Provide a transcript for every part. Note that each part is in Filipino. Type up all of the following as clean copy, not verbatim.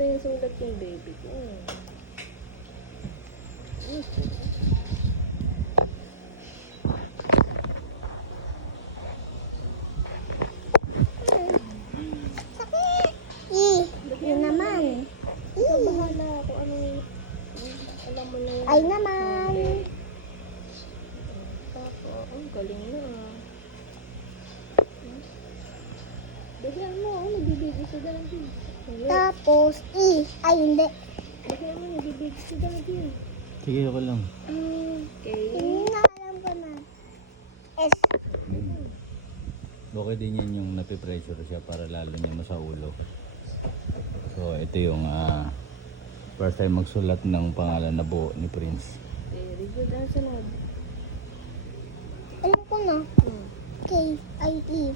Basta yung sulat yung baby ko. Sakit! Yun naman. Ikaw bahala kung anong alam mo na yun. Ay naman. Tapos, ang galing na. Dahil mo, nagbibigay si Daddy. Tapos, ay hindi. Dahil mo, nagbibigay si Daddy. Sige, ako lang. Okay. Hindi na alam ko na. S. Okay din yan yung napipressure siya para lalo niya masaulo. So, ito yung first time magsulat ng pangalan na buo ni Prince. Very good. Ang sunod. Alam ko na. K-I-E.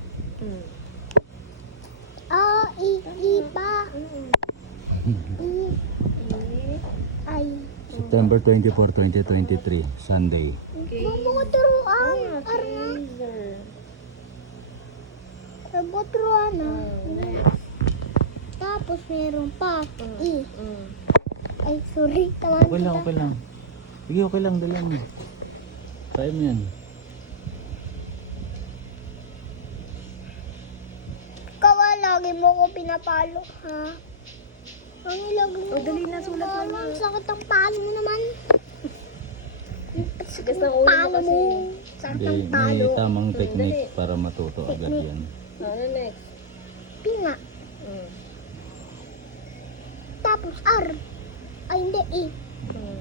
A-I-E pa. I. September 24, 2023, Sunday. Okay. Mabuturuan. Kaiser. Mabuturuan na. Next. Tapos meron pa. I. Ay, sorry. Tamaan Okay lang, okay lang. Sige, okay lang, dala mo. Kaya mo yan. Kawa, lagi mo ko pinapalo, ha? Ang lagi mo O, dali na, sulat mo na. Ang sakit ang palo mo naman. Sigas ng ulo mo kasi. Sakit Hindi, ang may palo. tamang technique para matuto agad yan. Ano next? Pinga. Tapos R. Ay, hindi, E.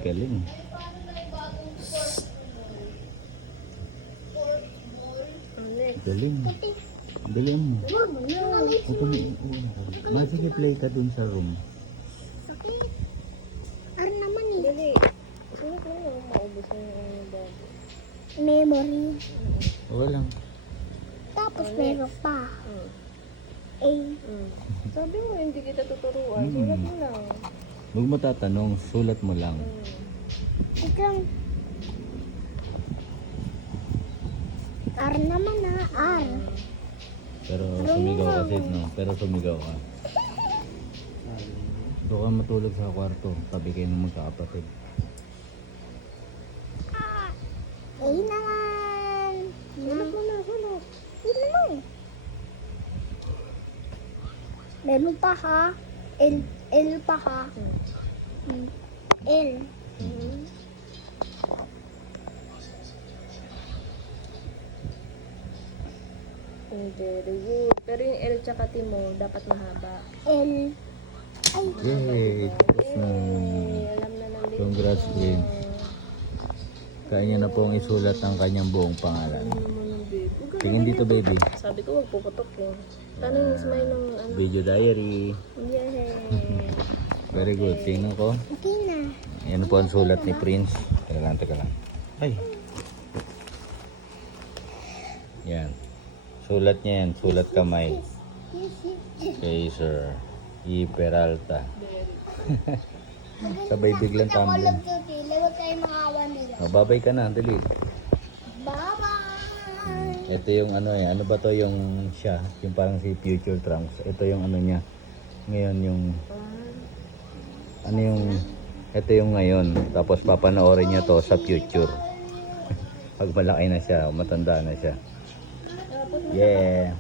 Galing. Next. Galing. Pati. Galing mo. Nangalit. Huwag ka na, sige, play ka dun sa room. Sakit. R naman eh. Dali. Sulat mo na. Maubos na yung bago. Memory. Okay lang. Tapos meron pa. A. Sabi mo, hindi kita tuturuan. Sulat mo lang. Huwag mo tatanong, sulat mo lang. Ikang R naman na. R. Pero sumigaw kasi, no? Pero sumigaw ka. Gusto ka matulog sa kwarto, tabi kayo ng magkakapatid. A naman. Sulat mo na, sulat. A naman. Meron pa ha. L. L pa ha. L. Very good. Pero yung L tsaka T mo, dapat mahaba. L. Ay. Yay! Tapos na. Alam na ng baby. Congrats, Prince. Kaya niya na pong isulat ang kanyang buong pangalan. Ano mo ng baby? Tingin dito, baby. Sabi ko, wag puputok eh. Tanong yung smile ng ano. Video diary. Yeah. Very good. Tingnan ko. Okay na. Yan po ang sulat ni Prince. Teka lang, teka lang. Ay. Yan. Sulat niya yan. Sulat kamay. Kay Sir E. Peralta. Sabay biglang tumbling. Huwag kayo makawa nila. Babay ka na. Dali. Bye-bye. Ito yung ano eh. Ano ba to yung siya? Yung parang si Future Trunks. Ito yung ano niya. Ngayon yung... Ano yung... Ito yung ngayon. Tapos papanoorin niya to sa future. Pag malaki na siya. Matanda na siya. Yeah.